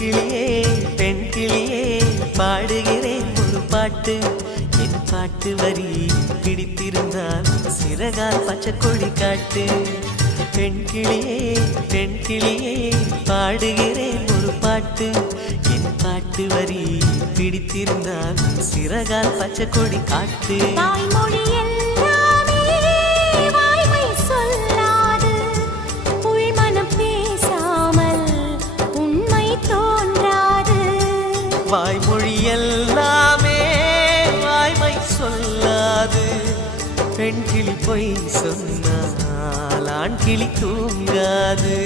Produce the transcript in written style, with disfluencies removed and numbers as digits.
கிளியே பெண் கிளியே பாடுகிறேன் ஒரு பாட்டு என் பாட்டு வரி பிடித்திருந்தால் சிறகால் பச்சை கொடி காட்டு பெண் கிளியே பாடுகிறேன் ஒரு பாட்டு என் பாட்டு வரி பிடித்திருந்தால் சிறகால் பச்சை கொடி காட்டு தாய்மொழி எல்லாமே வாய்மை சொல்லாது உள்மனம் பேசாமல் உண்மை தோன்றாது வாய்மொழி எல்லாமே வாய்மை சொல்லாது பெண் கிளி பொய் சொன்னால் ஆண் கிளி தூங்காது